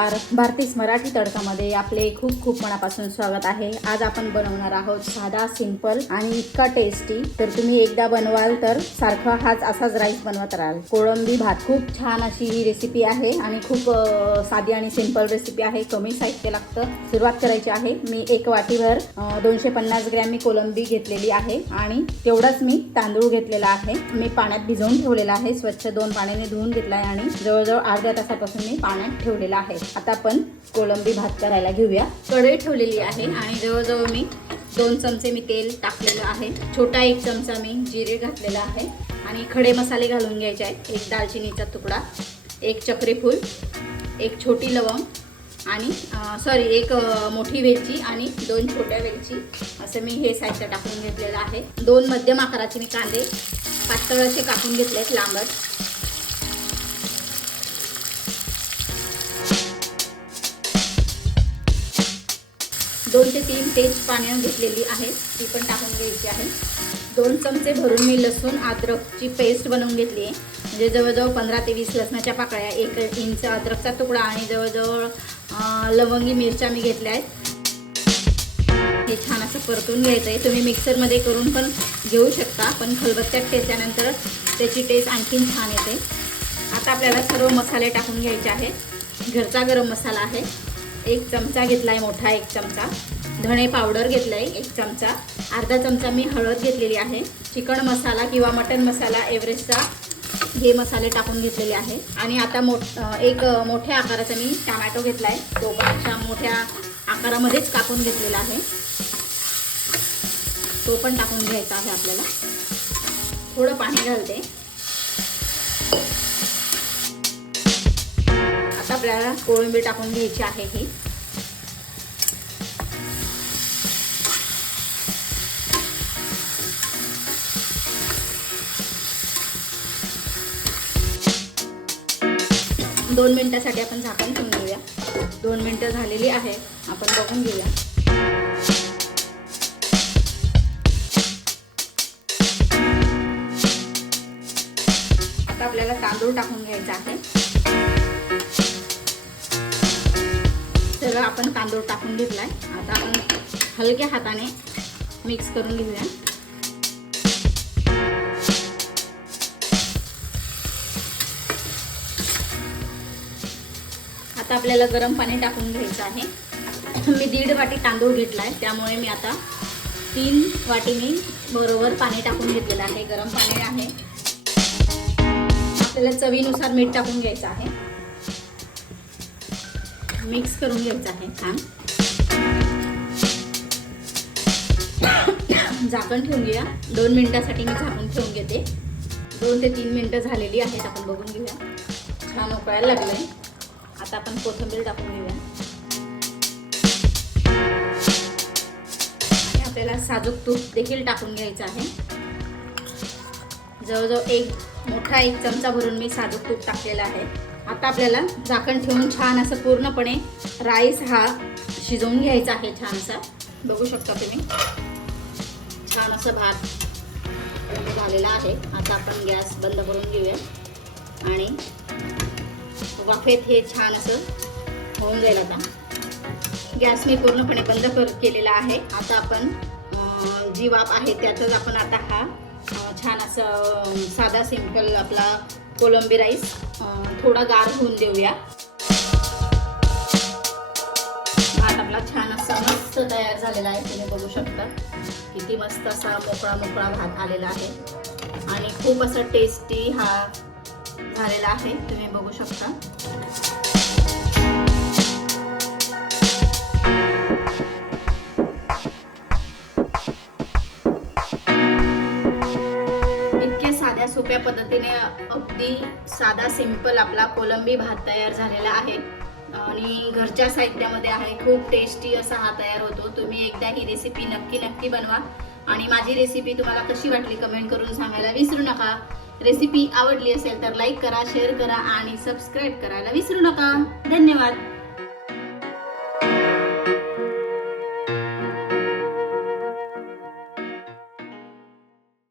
नमस्कार, भारतीस मराठी तडकामध्ये आपले खूप खूप मनापासून स्वागत आहे। आज आपण बनवणार आहोत साधा सिंपल आणि इतका टेस्टी, तर तुम्ही एकदा बनवाल तर सारखा हाच असाच राईस बनवत राहाल। कोळंबी भात खूप छान अशी ही रेसिपी आहे आणि खूप साधी आणि सिंपल रेसिपी आहे। कमी साहित्य लागतं। सुरुवात करायची आहे। मी एक वाटीभर 250 ग्रॅम मी कोळंबी घेतलेली आहे आणि तेवढाच मी तांदूळ घेतलेला आहे। मी पाण्यात भिजवून ठेवलेला आहे। स्वच्छ 2 पाण्याने धुवून घेतलाय आणि जवळजवळ अर्ध्या तासापासून मी पाण्यात ठेवलेला आहे। आता आपण कोळंबी भात करायला घेऊया। कढई ठेवलेली आहे आणि जवळजवळ मी 2 चमचे मी तेल टाकलेलं आहे। छोटा 1 चमचा मी जिरे घातलेला आहे आणि खडे मसाले घालून घ्यायचे आहेत। 1 दालचिनीचा तुकडा, 1 चक्रीफूल, 1 छोटी लवंग आणि एक मोठी वेलची आणि 2 छोट्या वेलची, असं मी हे साहित्य टाकून घेतलेलं आहे। 2 मध्यम आकाराचे मी कांदे पातळ असे कापून घेतलेत लांबट। 2 ते 3 तेजपाने घेतलेली आहे, ती पण टाकून घ्यायची आहे। 2 चमचे भरून मी लसूण अद्रकची पेस्ट बनवून घेतली आहे। म्हणजे जवळजवळ 15 ते 20 लसणाच्या पाकळ्या, 1 इंच अद्रकचा तुकडा आणि जवळजवळ लवंगी मिरच्या मी घेतल्या आहेत। हे छान असं परतून घ्यायचं आहे। तुम्ही मिक्सरमध्ये करून पण घेऊ शकता, पण खलबत्त्यात ठेचल्यानंतर त्याची टेस्ट आणखीन छान येते। आता आपल्याला सर्व मसाले टाकून घ्यायचे आहेत। घरचा गरम मसाला आहे 1 चमचा घेतलाय, मोठा 1 चमचा। धणे पावडर घेतलाय 1 चमचा। अर्धा चमचा मी हळद घेतलेली आहे। चिकन मसाला किंवा मटन मसाला एव्हरेस्टचा हे मसाले टाकून घेतलेले आहे। आणि आता एक मोठ्या आकाराचा मी टोमॅटो घेतलाय, तो पण अशा मोठ्या आकारामध्येच कापून घेतलेला आहे, तो पण टाकून घ्यायचा आहे आपल्याला। थोडं पाणी घालते। आता आपल्याला कोळंबी टाकून घ्यायची आहे ही। दोन मिनिटांसाठी आपण झाकण ठेवून घेऊया। 2 मिनिटं झालेली आहे, आपण बघून घेऊया। आता आपल्याला तांदूळ टाकून घ्यायचा आहे। सगळं आपण तांदूळ टाकून घेतलाय। आता आपण हलक्या हाताने मिक्स करून घेऊया। आता आपल्याला गरम पाणी टाकून घ्यायचं आहे। मी 1.5 वाटी तांदूळ घेतलाय, त्यामुळे मी आता 3 वाटी मी बरोबर पाणी टाकून घेतलेलं आहे। गरम पाणी आहे। आपल्याला चवीनुसार मीठ टाकून घ्यायचं आहे। मिक्स करून घ्यायचं आहे छान। झाकण ठेवून घेऊया। 2 मिनिटांसाठी मी झाकून ठेवून घेते। 2 ते 3 मिनिटं झालेली आहेत, आपण बघून घेऊया। छान उकळायला लागलंय। आता आपण कोथिंबीर टाकून घेऊया आणि आपल्याला साजूक तूप देखील टाकून घ्यायचं आहे। जवळजवळ 1 चमचा भरून मी साजूक तूप टाकलेला आहे। आता आपल्याला झाकण ठेवून छान असं पूर्णपणे राईस हा शिजवून घ्यायचा आहे। छान असा बघू शकता तुम्ही, छान असं भात झालेला आहे। आता आपण गॅस बंद करून घेऊया आणि वाफेत हे छान असं होऊन जाईल। आता गॅस मी पूर्णपणे बंद केलेला आहे। आता आपण जी वाफ आहे त्यातच आपण आता हा छान असं साधा सिंपल आपला कोळंबी राईस थोडा गार होऊन देऊया। भात आपला छान असा मस्त तयार झालेला आहे। तुम्ही बघू शकता किती मस्त असा मोकळा मोकळा भात आलेला आहे आणि खूप असं टेस्टी हा झालेला आहे, तुम्ही बघू शकता। इतके साध्या सोप्या पद्धतीने अगदी साधा सिंपल आपला कोळंबी भात तयार झालेला आहे आणि घरच्या साहित्यामध्ये आहे। खूप टेस्टी असा हा तयार होतो। तुम्ही एकदा ही रेसिपी नक्की बनवा आणि माझी रेसिपी तुम्हाला कशी वाटली कमेंट करून सांगायला विसरू नका। रेसिपी आवडली असेल तर लाईक करा, शेअर करा आणि सबस्क्राईब करायला विसरू नका। धन्यवाद।